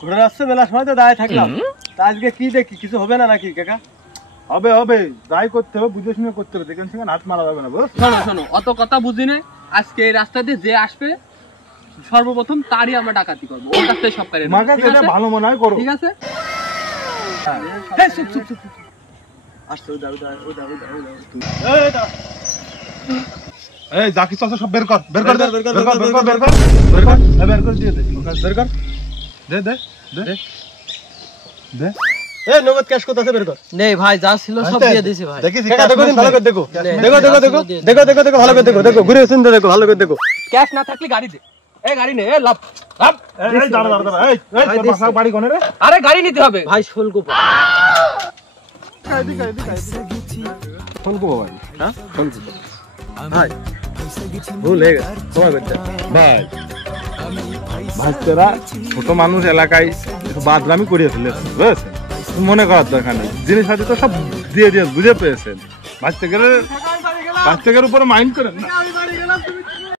ঘোড়া আসছে বেলা সময় তো দাঁড়িয়ে থাকলাম। তা আজকে কি দেখি, কিছু হবে না নাকি কাকা? হবে হবে, যাই করতে হবে বুঝে শুনে করতে হবে, দেখেন সেখানে হাত মারা যাবে না। শোনো শোনো, অত কথা বুঝি না। আজকে এই রাস্তা দিয়ে যে আসবে সর্বপ্রথম তারই আমরা ডাকাতি করবো, ওর কাছ থেকে সব কারে তোমার কাছে যেটা ভালো মনে হয় করো। ঠিক আছে? চুপ চুপ চুপ আসছে, ওই দাঁড়া ওই দাঁড়া ওই দাঁড়া। এই যা কিছু আছে সব বের কর, বের কর, বের বের কর, কর, বের কর, বের কর, বের কর, বের কর দিয়ে দে, বের কর, দে দে দে দে। এই নগদ ক্যাশ কত আছে বের কর। নেই ভাই, যা ছিল সব দিয়ে দিয়েছি ভাই। দেখিস কাকা দেখো দিন, ভালো করে দেখো। নে, দেখো দেখো দেখো দেখো দেখো দেখো ভালো করে দেখো, দেখো ঘুরে শুনতে দেখো, ভালো করে দেখো। ক্যাশ না থাকলে গাড়ি দে। এই গাড়ি নে, এই লাভ লাভ। এই দাঁড়া দাঁড়া দাঁড়া, এই তোর বাসা বাড়ি কোনে রে? আরে গাড়ি নিতে হবে ভাই শুল্ক পা। ফোন কো ভাই, হ্যাঁ ফোন কো ভাই, ভুল হয়ে গেছে, তোমার করতে ভাই ভাইরা ছোট মানুষ এলাকায় একটু বাদরামি করিয়ে ফেলেছেন, বুঝেছেন? মনে করার দরকার নেই, জিনিসপাতি তো সব দিয়ে দিয়ে বুঝে পেয়েছেন। বাচ্চাদের উপরে মাইন্ড করেন না।